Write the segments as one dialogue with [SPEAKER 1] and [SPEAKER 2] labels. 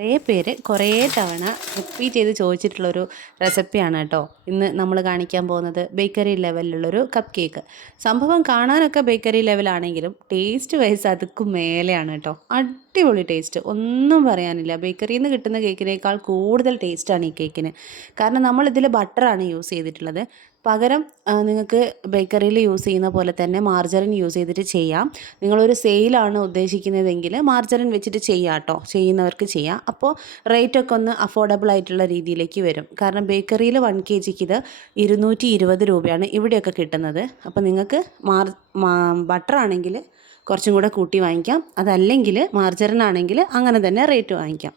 [SPEAKER 1] കുറേ പേര് കുറേ തവണ റിപ്പീറ്റ് ചെയ്ത് ചോദിച്ചിട്ടുള്ളൊരു റെസിപ്പിയാണ് കേട്ടോ. ഇന്ന് നമ്മൾ കാണിക്കാൻ പോകുന്നത് ബേക്കറി ലെവലിലുള്ളൊരു കപ്പ് കേക്ക് സംഭവം കാണാനൊക്കെ ബേക്കറി ലെവലാണെങ്കിലും ടേസ്റ്റ് വൈസ് അതുക്കും മേലെയാണ് കേട്ടോ. അടിപൊളി ടേസ്റ്റ് ഒന്നും പറയാനില്ല. ബേക്കറിയിൽ നിന്ന് കിട്ടുന്ന കേക്കിനേക്കാൾ കൂടുതൽ ടേസ്റ്റാണ് ഈ കേക്കിന് കാരണം നമ്മളിതിൽ ബട്ടറാണ് യൂസ് ചെയ്തിട്ടുള്ളത്. പകരം നിങ്ങൾക്ക് ബേക്കറിയിൽ യൂസ് ചെയ്യുന്ന പോലെ തന്നെ മാർജറിൻ യൂസ് ചെയ്തിട്ട് ചെയ്യാം. നിങ്ങളൊരു സെയിലാണ് ഉദ്ദേശിക്കുന്നതെങ്കിൽ മാർജറിൻ വെച്ചിട്ട് ചെയ്യാം കേട്ടോ. ചെയ്യുന്നവർക്ക് ചെയ്യാം. അപ്പോൾ റേറ്റൊക്കെ ഒന്ന് അഫോർഡബിൾ ആയിട്ടുള്ള രീതിയിലേക്ക് വരും. കാരണം ബേക്കറിയിൽ വൺ കെ ജിക്ക് ഇത് ഇരുന്നൂറ്റി ഇരുപത് രൂപയാണ് ഇവിടെയൊക്കെ കിട്ടുന്നത്. അപ്പോൾ നിങ്ങൾക്ക് മാർ ബട്ടർ ആണെങ്കിൽ കുറച്ചും കൂടെ കൂട്ടി വാങ്ങിക്കാം. അതല്ലെങ്കിൽ മാർജറിൻ ആണെങ്കിൽ അങ്ങനെ തന്നെ റേറ്റ് വാങ്ങിക്കാം.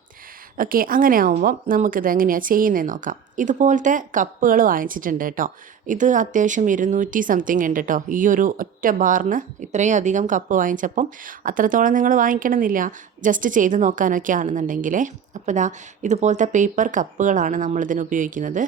[SPEAKER 1] ഓക്കെ അങ്ങനെ ആകുമ്പോൾ നമുക്കിത് എങ്ങനെയാണ് ചെയ്യുന്നതെന്ന് നോക്കാം. ഇതുപോലത്തെ കപ്പുകൾ വാങ്ങിച്ചിട്ടുണ്ട് കേട്ടോ. ഇത് അത്യാവശ്യം ഇരുന്നൂറ്റി സംതിങ് ഉണ്ട് കേട്ടോ. ഈ ഒരു ഒറ്റ ബാറിന് ഇത്രയും അധികം കപ്പ് വാങ്ങിച്ചപ്പം അത്രത്തോളം നിങ്ങൾ വാങ്ങിക്കണമെന്നില്ല. ജസ്റ്റ് ചെയ്ത് നോക്കാനൊക്കെ ആണെന്നുണ്ടെങ്കിലേ. അപ്പോൾ ഇതാ ഇതുപോലത്തെ പേപ്പർ കപ്പുകളാണ് നമ്മളിതിന് ഉപയോഗിക്കുന്നത്.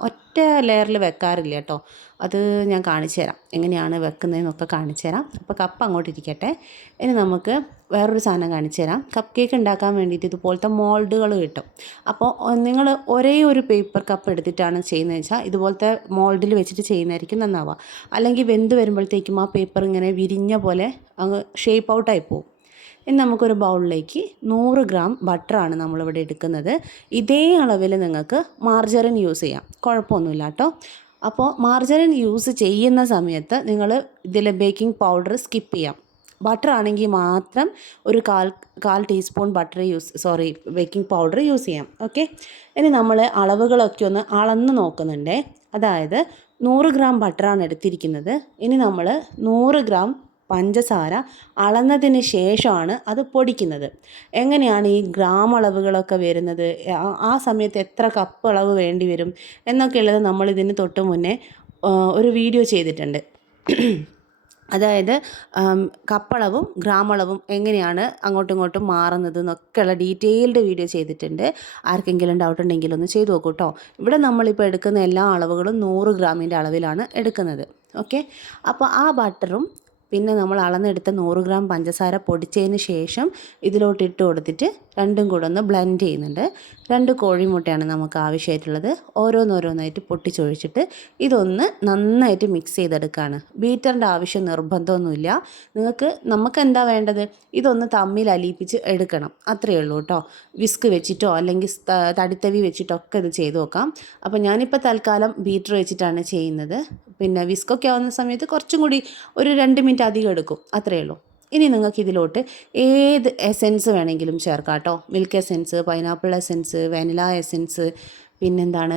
[SPEAKER 1] ഒറ്റ ലെയറിൽ വെക്കാറില്ല കേട്ടോ. അത് ഞാൻ കാണിച്ചു തരാം. എങ്ങനെയാണ് വെക്കുന്നതെന്നൊക്കെ കാണിച്ചു തരാം. അപ്പോൾ കപ്പ് അങ്ങോട്ട് ഇരിക്കട്ടെ. ഇനി നമുക്ക് വേറൊരു സാധനം കാണിച്ചു തരാം. കപ്പ് കേക്ക് ഉണ്ടാക്കാൻ വേണ്ടിയിട്ട് ഇതുപോലത്തെ മോൾഡുകൾ കിട്ടും. അപ്പോൾ നിങ്ങൾ ഒരേ ഒരു പേപ്പർ കപ്പ് എടുത്തിട്ടാണ് ചെയ്യുന്നത് വെച്ചാൽ ഇതുപോലത്തെ മോൾഡിൽ വെച്ചിട്ട് ചെയ്യുന്നതായിരിക്കും നന്നാവുക. അല്ലെങ്കിൽ വെന്ത് വരുമ്പോഴത്തേക്കും ആ പേപ്പർ ഇങ്ങനെ വിരിഞ്ഞ പോലെ അങ്ങ് ഷേപ്പ് ഔട്ടായി പോകും ഇനി നമുക്കൊരു ബൗളിലേക്ക് നൂറ് ഗ്രാം ബട്ടറാണ് നമ്മളിവിടെ എടുക്കുന്നത്. ഇതേ അളവിൽ നിങ്ങൾക്ക് മാർജറിൻ യൂസ് ചെയ്യാം. കുഴപ്പമൊന്നുമില്ല കേട്ടോ. അപ്പോൾ മാർജറിൻ യൂസ് ചെയ്യുന്ന സമയത്ത് നിങ്ങൾ ഇതിൽ ബേക്കിംഗ് പൗഡർ സ്കിപ്പ് ചെയ്യാം. ബട്ടർ ആണെങ്കിൽ മാത്രം ഒരു കാൽ കാൽ teaspoon butter use sorry baking powder use ചെയ്യാം. ഓക്കെ ഇനി നമ്മൾ അളവുകളൊക്കെ ഒന്ന് അളന്ന് നോക്കുന്നുണ്ടേ. അതായത് നൂറ് ഗ്രാം ബട്ടറാണ് എടുത്തിരിക്കുന്നത്. ഇനി നമ്മൾ നൂറ് ഗ്രാം പഞ്ചസാര അളന്നതിന് ശേഷമാണ് അത് പൊടിക്കുന്നത്. എങ്ങനെയാണ് ഈ ഗ്രാം അളവുകളൊക്കെ വരുന്നത്? ആ സമയത്ത് എത്ര കപ്പ് അളവ് വേണ്ടി വരും? എന്നൊക്കെയുള്ളത് നമ്മൾ ഇതിന് തൊട്ട് മുന്നേ ഒരു വീഡിയോ ചെയ്തിട്ടുണ്ട്. അതായത് കപ്പളവും ഗ്രാമളവും എങ്ങനെയാണ് അങ്ങോട്ടും ഇങ്ങോട്ടും മാറുന്നത് എന്നൊക്കെയുള്ള ഡീറ്റെയിൽഡ് വീഡിയോ ചെയ്തിട്ടുണ്ട്. ആർക്കെങ്കിലും ഡൗട്ട് ഉണ്ടെങ്കിൽ ഒന്ന് ചെയ്തു നോക്കൂ കേട്ടോ ഇവിടെ നമ്മളിപ്പോൾ എടുക്കുന്ന എല്ലാ അളവുകളും നൂറ് ഗ്രാമിന്റെ അളവിലാണ് എടുക്കുന്നത്. ഓക്കെ? അപ്പോൾ ആ ബട്ടറും പിന്നെ നമ്മൾ അളന്നെടുത്ത നൂറ് ഗ്രാം പഞ്ചസാര പൊടിച്ചതിന് ശേഷം ഇതിലോട്ട് ഇട്ട് കൊടുത്തിട്ട് രണ്ടും കൂടെ ഒന്ന് ബ്ലെൻഡ് ചെയ്യുന്നുണ്ട്. രണ്ട് കോഴിമുട്ടയാണ് നമുക്ക് ആവശ്യമായിട്ടുള്ളത്. ഓരോന്നോരോന്നായിട്ട് പൊട്ടിച്ചൊഴിച്ചിട്ട് ഇതൊന്ന് നന്നായിട്ട് മിക്സ് ചെയ്തെടുക്കുകയാണ് ബീറ്ററിന്റെ ആവശ്യം നിർബന്ധമൊന്നുമില്ല. നിങ്ങൾക്ക് നമുക്ക് എന്താ വേണ്ടത്? ഇതൊന്ന് തമ്മിൽ അലിയിപ്പിച്ച് എടുക്കണം. അത്രയേ ഉള്ളൂ കേട്ടോ. വിസ്ക് വെച്ചിട്ടോ അല്ലെങ്കിൽ തടിത്തവി വെച്ചിട്ടോ ഒക്കെ ഇത് ചെയ്ത് നോക്കാം. അപ്പോൾ ഞാനിപ്പോൾ തൽക്കാലം ബീറ്റർ വെച്ചിട്ടാണ് ചെയ്യുന്നത്. പിന്നെ വിസ്കൊക്കെ ആവുന്ന സമയത്ത് കുറച്ചും കൂടി ഒരു രണ്ട് മിനിറ്റ് അധികം എടുക്കും. അത്രയേ ഉള്ളൂ. ഇനി നിങ്ങൾക്ക് ഇതിലോട്ട് ഏത് എസെൻസ് വേണമെങ്കിലും ചേർക്കാം കേട്ടോ. Milk essence pineapple essence vanilla essence പിന്നെന്താണ്?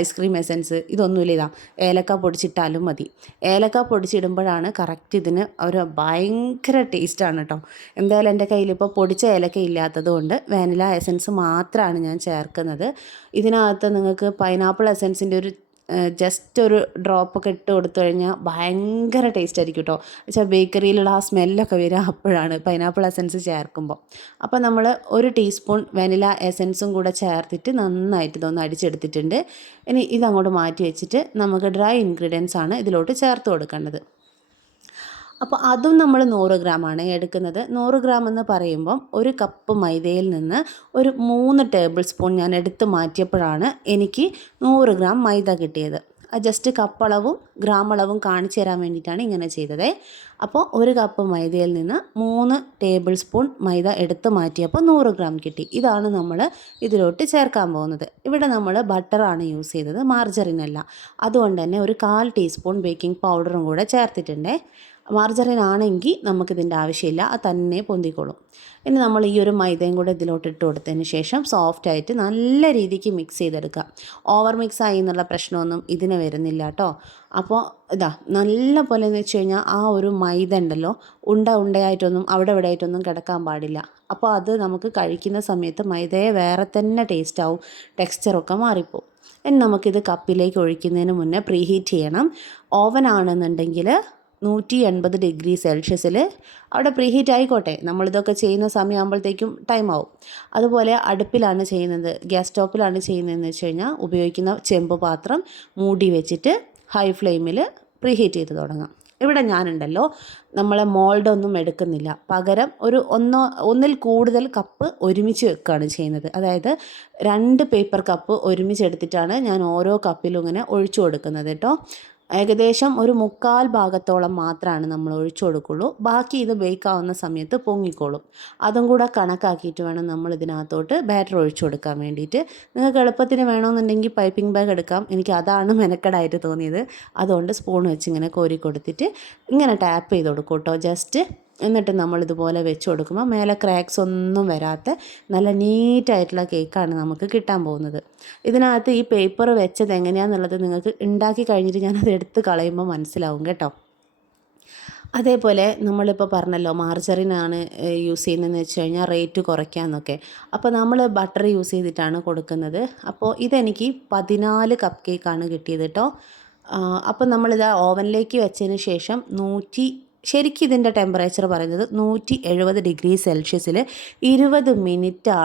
[SPEAKER 1] ഐസ്ക്രീം എസെൻസ് ഇതൊന്നുമില്ല ഇതാ. ഏലക്ക പൊടിച്ചിട്ടാലും മതി. ഏലക്ക പൊടിച്ചിടുമ്പോഴാണ് കറക്റ്റ് ഇതിന് ഒരു ഭയങ്കര ടേസ്റ്റാണ് കേട്ടോ. എന്തായാലും എന്റെ കയ്യിലിപ്പോൾ പൊടിച്ച ഏലക്ക ഇല്ലാത്തത് കൊണ്ട് വാനില എസെൻസ് മാത്രമാണ് ഞാൻ ചേർക്കുന്നത്. ഇതിനകത്ത് നിങ്ങൾക്ക് പൈനാപ്പിൾ എസെൻസിന്റെ ഒരു ജസ്റ്റ് ഒരു ഡ്രോപ്പ് ഒക്കെ ഇട്ട് കൊടുത്തു കഴിഞ്ഞാൽ ഭയങ്കര ടേസ്റ്റ് ആയിരിക്കും കേട്ടോ വെച്ചാൽ ബേക്കറിയിലുള്ള ആ സ്മെല്ലൊക്കെ വരിക അപ്പോഴാണ് പൈനാപ്പിൾ എസൻസ് ചേർക്കുമ്പോൾ അപ്പോൾ നമ്മൾ ഒരു ടീസ്പൂൺ വെനില എസൻസും കൂടെ ചേർത്തിട്ട് നന്നായിട്ട് ഇതൊന്ന് അടിച്ചെടുത്തിട്ടുണ്ട്. ഇനി ഇതങ്ങോട്ട് മാറ്റി വെച്ചിട്ട് നമുക്ക് ഡ്രൈ ഇൻഗ്രീഡിയൻസ് ആണ് ഇതിലോട്ട് ചേർത്ത് കൊടുക്കേണ്ടത്. അപ്പോൾ അതും നമ്മൾ നൂറ് ഗ്രാമാണ് എടുക്കുന്നത്. നൂറ് ഗ്രാം എന്ന് പറയുമ്പം ഒരു കപ്പ് മൈദയിൽ നിന്ന് ഒരു മൂന്ന് ടേബിൾ സ്പൂൺ ഞാൻ എടുത്ത് മാറ്റിയപ്പോഴാണ് എനിക്ക് നൂറ് ഗ്രാം മൈദ കിട്ടിയത്. ജസ്റ്റ് കപ്പളവും ഗ്രാം അളവും കാണിച്ചു തരാൻ വേണ്ടിയിട്ടാണ് ഇങ്ങനെ ചെയ്തത്. അപ്പോൾ ഒരു കപ്പ് മൈദയിൽ നിന്ന് മൂന്ന് ടേബിൾ സ്പൂൺ മൈദ എടുത്ത് മാറ്റിയപ്പോൾ നൂറ് ഗ്രാം കിട്ടി. ഇതാണ് നമ്മൾ ഇതിലോട്ട് ചേർക്കാൻ പോകുന്നത്. ഇവിടെ നമ്മൾ ബട്ടറാണ് യൂസ് ചെയ്തത് മാർജറിനല്ല അതുകൊണ്ട് തന്നെ ഒരു കാൽ ടീസ്പൂൺ ബേക്കിംഗ് പൗഡറും കൂടെ ചേർത്തിട്ടുണ്ടേ. മാർജറിൻ ആണെങ്കിൽ നമുക്കിതിന്റെ ആവശ്യമില്ല അത് തന്നെ പൊന്തിക്കോളും. ഇനി നമ്മൾ ഈ ഒരു മൈദയും കൂടെ ഇതിലോട്ട് ഇട്ട് കൊടുത്തതിന് ശേഷം സോഫ്റ്റ് ആയിട്ട് നല്ല രീതിക്ക് മിക്സ് ചെയ്തെടുക്കുക. ഓവർ മിക്സ് ആയി എന്നുള്ള പ്രശ്നമൊന്നും ഇതിന് വരുന്നില്ല കേട്ടോ. അപ്പോൾ ഇതാ നല്ല പോലെ എന്ന് വെച്ച് കഴിഞ്ഞാൽ ആ ഒരു മൈദ ഉണ്ടല്ലോ ഉണ്ട ഉണ്ടയായിട്ടൊന്നും അവിടെ ഇവിടെ ആയിട്ടൊന്നും കിടക്കാൻ പാടില്ല. അപ്പോൾ അത് നമുക്ക് കഴിക്കുന്ന സമയത്ത് മൈദയെ വേറെ തന്നെ ടേസ്റ്റ് ആവും ടെക്സ്ചറൊക്കെ മാറിപ്പോവും. ഇനി നമുക്കിത് കപ്പിലേക്ക് ഒഴിക്കുന്നതിന് മുന്നേ പ്രീഹീറ്റ് ചെയ്യണം. ഓവൻ ആണെന്നുണ്ടെങ്കിൽ നൂറ്റി എൺപത് ഡിഗ്രി സെൽഷ്യസിൽ അവിടെ പ്രീഹീറ്റ് ആയിക്കോട്ടെ നമ്മളിതൊക്കെ ചെയ്യുന്ന സമയമാകുമ്പോഴത്തേക്കും ടൈം ആവും. അതുപോലെ അടുപ്പിലാണ് ചെയ്യുന്നത്. ഗ്യാസ് സ്റ്റോപ്പിലാണ് ചെയ്യുന്നതെന്ന് വെച്ച് കഴിഞ്ഞാൽ ഉപയോഗിക്കുന്ന ചെമ്പ് പാത്രം മൂടി വെച്ചിട്ട് ഹൈ ഫ്ലെയിമിൽ പ്രീഹീറ്റ് ചെയ്ത് തുടങ്ങാം. ഇവിടെ ഞാനുണ്ടല്ലോ. നമ്മളെ മോൾഡ് ഒന്നും എടുക്കുന്നില്ല. പകരം ഒരു ഒന്നോ ഒന്നിൽ കൂടുതൽ കപ്പ് ഒരുമിച്ച് വെക്കുകയാണ് ചെയ്യുന്നത്. അതായത് രണ്ട് പേപ്പർ കപ്പ് ഒരുമിച്ച് എടുത്തിട്ടാണ് ഞാൻ ഓരോ കപ്പിലും ഇങ്ങനെ ഒഴിച്ചു കൊടുക്കുന്നത് കേട്ടോ. ഏകദേശം ഒരു മുക്കാൽ ഭാഗത്തോളം മാത്രമാണ് നമ്മൾ ഒഴിച്ചു കൊടുക്കുള്ളൂ. ബാക്കി ഇത് ബേക്കാവുന്ന സമയത്ത് പൊങ്ങിക്കോളും. അതും കൂടെ കണക്കാക്കിയിട്ട് വേണം നമ്മൾ ഇതിനകത്തോട്ട് ബാറ്റർ ഒഴിച്ചു കൊടുക്കാൻ വേണ്ടിയിട്ട്. നിങ്ങൾക്ക് എളുപ്പത്തിന് വേണമെന്നുണ്ടെങ്കിൽ പൈപ്പിംഗ് ബാഗ് എടുക്കാം. എനിക്ക് അതാണ് മെനക്കെടായിട്ട് തോന്നിയത്. അതുകൊണ്ട് സ്പൂൺ വെച്ച് ഇങ്ങനെ കോരി കൊടുത്തിട്ട് ഇങ്ങനെ ടാപ്പ് ചെയ്ത് കൊടുക്കും കേട്ടോ. ജസ്റ്റ് എന്നിട്ട് നമ്മൾ ഇതുപോലെ വെച്ച് കൊടുക്കുമ്പോൾ മേലെ ക്രാക്സ് ഒന്നും വരാത്ത നല്ല നീറ്റായിട്ടുള്ള കേക്കാണ് നമുക്ക് കിട്ടാൻ പോകുന്നത്. ഇതിനകത്ത് ഈ പേപ്പർ വെച്ചത് എങ്ങനെയാണെന്നുള്ളത് നിങ്ങൾക്ക് ഉണ്ടാക്കി കഴിഞ്ഞിട്ട് ഞാനത് എടുത്ത് കളയുമ്പോൾ മനസ്സിലാവും കേട്ടോ. അതേപോലെ നമ്മളിപ്പോൾ പറഞ്ഞല്ലോ മാർജറിനാണ് യൂസ് ചെയ്യുന്നതെന്ന് വെച്ച് കഴിഞ്ഞാൽ റേറ്റ് കുറയ്ക്കാമെന്നൊക്കെ അപ്പോൾ നമ്മൾ ബട്ടർ യൂസ് ചെയ്തിട്ടാണ് കൊടുക്കുന്നത്. അപ്പോൾ ഇതെനിക്ക് പതിനാല് കപ്പ് കേക്കാണ് കിട്ടിയത് കേട്ടോ. അപ്പോൾ നമ്മളിത് ഓവനിലേക്ക് വെച്ചതിന് ശേഷം നൂറ്റി ശരിക്കും ഇതിന്റെ ടെമ്പറേച്ചർ പറയുന്നത് നൂറ്റി എഴുപത് ഡിഗ്രി സെൽഷ്യസിൽ ഇരുപത്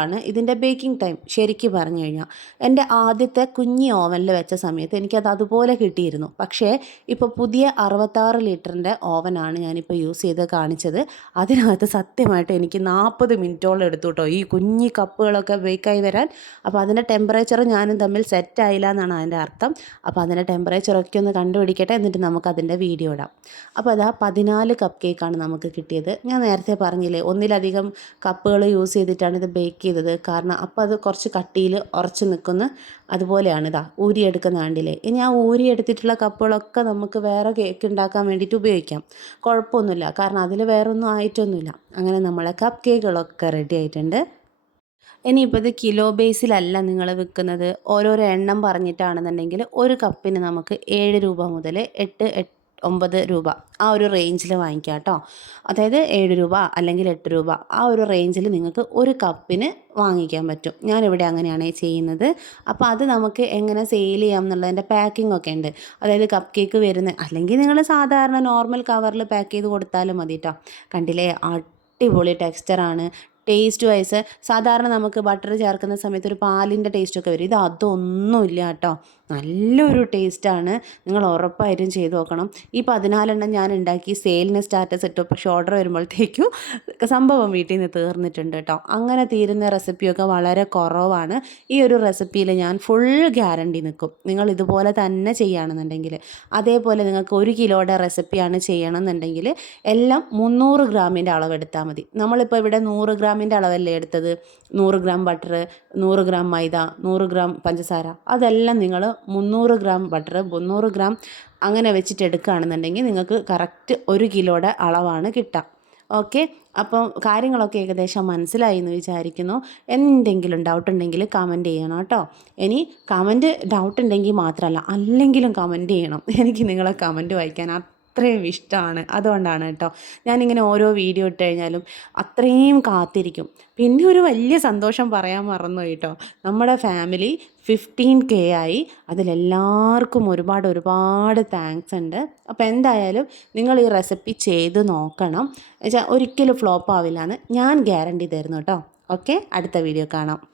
[SPEAKER 1] ആണ് ഇതിന്റെ ബേക്കിംഗ് ടൈം ശരിക്കും പറഞ്ഞു കഴിഞ്ഞാൽ എന്റെ ആദ്യത്തെ കുഞ്ഞി ഓവനിൽ വെച്ച സമയത്ത് എനിക്കത് അതുപോലെ കിട്ടിയിരുന്നു. പക്ഷേ ഇപ്പോൾ പുതിയ അറുപത്താറ് ലിറ്ററിന്റെ ഓവനാണ് ഞാനിപ്പോൾ യൂസ് ചെയ്ത് കാണിച്ചത്. അതിനകത്ത് സത്യമായിട്ട് എനിക്ക് നാൽപ്പത് മിനിറ്റോളം എടുത്തു കേട്ടോ ഈ കുഞ്ഞി കപ്പുകളൊക്കെ ബേക്കായി വരാൻ. അപ്പോൾ അതിന്റെ ടെമ്പറേച്ചർ ഞാനും തമ്മിൽ സെറ്റ് ആയില്ല എന്നാണ് അതിന്റെ അർത്ഥം. അപ്പോൾ അതിന്റെ ടെമ്പറേച്ചറൊക്കെ ഒന്ന് കണ്ടുപിടിക്കട്ടെ എന്നിട്ട് നമുക്ക് അതിന്റെ വീഡിയോ ഇടാം. അപ്പോൾ അതാ പതിനാല് കപ്പ് കേക്കാണ് നമുക്ക് കിട്ടിയത്. ഞാൻ നേരത്തെ പറഞ്ഞില്ലേ ഒന്നിലധികം കപ്പുകൾ യൂസ് ചെയ്തിട്ടാണ് ഇത് ബേക്ക് ചെയ്തത്. കാരണം അപ്പോൾ അത് കുറച്ച് കട്ടിയിൽ ഉറച്ച് നിൽക്കുന്ന അതുപോലെയാണ് ഇതാ ഊരിയെടുക്കുന്ന ആണ്ടിലെ ഇനി ആ ഊരിയെടുത്തിട്ടുള്ള കപ്പുകളൊക്കെ നമുക്ക് വേറെ കേക്ക് ഉണ്ടാക്കാൻ വേണ്ടിയിട്ട് ഉപയോഗിക്കാം. കുഴപ്പമൊന്നുമില്ല. കാരണം അതിൽ വേറൊന്നും ആയിട്ടൊന്നുമില്ല. അങ്ങനെ നമ്മളെ കപ്പ് കേക്കുകളൊക്കെ റെഡി ആയിട്ടുണ്ട്. ഇനിയിപ്പോൾ ഇത് കിലോ ബേസിലല്ല നിങ്ങൾ വിൽക്കുന്നത് ഓരോരോ എണ്ണം പറഞ്ഞിട്ടാണെന്നുണ്ടെങ്കിൽ ഒരു കപ്പിന് നമുക്ക് ഏഴ് രൂപ മുതൽ എട്ട് എട്ട് ഒമ്പത് രൂപ. ആ ഒരു റേഞ്ചിൽ വാങ്ങിക്കാം കേട്ടോ അതായത് ഏഴ് രൂപ അല്ലെങ്കിൽ എട്ട് രൂപ. ആ ഒരു റേഞ്ചിൽ നിങ്ങൾക്ക് ഒരു കപ്പിന് വാങ്ങിക്കാൻ പറ്റും. ഞാനിവിടെ അങ്ങനെയാണ് ചെയ്യുന്നത്. അപ്പോൾ അത് നമുക്ക് എങ്ങനെ സെയിൽ ചെയ്യാം എന്നുള്ളതിന്റെ പാക്കിംഗ് ഒക്കെ ഉണ്ട്. അതായത് കപ്പ് കേക്ക് വരുന്ന അല്ലെങ്കിൽ നിങ്ങൾ സാധാരണ നോർമൽ കവറിൽ പാക്ക് ചെയ്ത് കൊടുത്താലും മതി കേട്ടോ കണ്ടില്ലേ? അടിപൊളി ടെക്സ്ചറാണ് ടേസ്റ്റ് വൈസ് സാധാരണ നമുക്ക് ബട്ടർ ചേർക്കുന്ന സമയത്ത് ഒരു പാലിന്റെ ടേസ്റ്റൊക്കെ വരും. ഇത് അതൊന്നുമില്ല കേട്ടോ നല്ലൊരു ടേസ്റ്റാണ്. നിങ്ങൾ ഉറപ്പായിട്ടും ചെയ്ത് നോക്കണം. ഈ പതിനാലെണ്ണം ഞാൻ ഉണ്ടാക്കി സെയിലിന് സ്റ്റാറ്റസ് ഇട്ടു. പക്ഷെ ഓർഡർ വരുമ്പോഴത്തേക്കും സംഭവം വീട്ടിൽ നിന്ന് തീർന്നിട്ടുണ്ട് കേട്ടോ. അങ്ങനെ തീരുന്ന റെസിപ്പിയൊക്കെ വളരെ കുറവാണ്. ഈ ഒരു റെസിപ്പിയിൽ ഞാൻ ഫുൾ ഗ്യാരണ്ടി നിൽക്കും. നിങ്ങൾ ഇതുപോലെ തന്നെ ചെയ്യുകയാണെന്നുണ്ടെങ്കിൽ. അതേപോലെ നിങ്ങൾക്ക് ഒരു കിലോയുടെ റെസിപ്പിയാണ് ചെയ്യണമെന്നുണ്ടെങ്കിൽ എല്ലാം മുന്നൂറ് ഗ്രാമിന്റെ അളവെടുത്താൽ മതി. നമ്മളിപ്പോൾ ഇവിടെ നൂറ് ഗ്രാമിന്റെ അളവല്ലേ എടുത്തത്? നൂറ് ഗ്രാം ബട്ടർ നൂറ് ഗ്രാം മൈദ നൂറ് ഗ്രാം പഞ്ചസാര. അതെല്ലാം നിങ്ങൾ മുന്നൂറ് ഗ്രാം ബട്ടർ മുന്നൂറ് ഗ്രാം അങ്ങനെ വെച്ചിട്ട് എടുക്കുകയാണെന്നുണ്ടെങ്കിൽ നിങ്ങൾക്ക് കറക്റ്റ് ഒരു കിലോയുടെ അളവാണ് കിട്ടുക. ഓക്കെ? അപ്പം കാര്യങ്ങളൊക്കെ ഏകദേശം മനസ്സിലായി എന്ന് വിചാരിക്കുന്നു. എന്തെങ്കിലും ഡൗട്ട് ഉണ്ടെങ്കിൽ കമന്റ് ചെയ്യണം കേട്ടോ. ഇനി കമന്റ് ഡൗട്ട് ഉണ്ടെങ്കിൽ മാത്രമല്ല അല്ലെങ്കിലും കമന്റ് ചെയ്യണം. എനിക്ക് നിങ്ങളെ കമന്റ് വായിക്കാൻ അത്രയും ഇഷ്ടമാണ്. അതുകൊണ്ടാണ് കേട്ടോ. ഞാനിങ്ങനെ ഓരോ വീഡിയോ ഇട്ട് കഴിഞ്ഞാലും അത്രയും കാത്തിരിക്കും. പിന്നെ ഒരു വലിയ സന്തോഷം പറയാൻ മറന്നു കേട്ടോ. നമ്മുടെ ഫാമിലി ഫിഫ്റ്റീൻ കെ ആയി. അതിലെല്ലാവർക്കും ഒരുപാട് ഒരുപാട് താങ്ക്സ് ഉണ്ട്. അപ്പോൾ എന്തായാലും നിങ്ങൾ ഈ റെസിപ്പി ചെയ്ത് നോക്കണം. വെച്ചാൽ ഒരിക്കലും ഫ്ലോപ്പ് ആവില്ല എന്ന് ഞാൻ ഗ്യാരണ്ടി തരുന്നു കേട്ടോ. ഓക്കെ അടുത്ത വീഡിയോ കാണാം.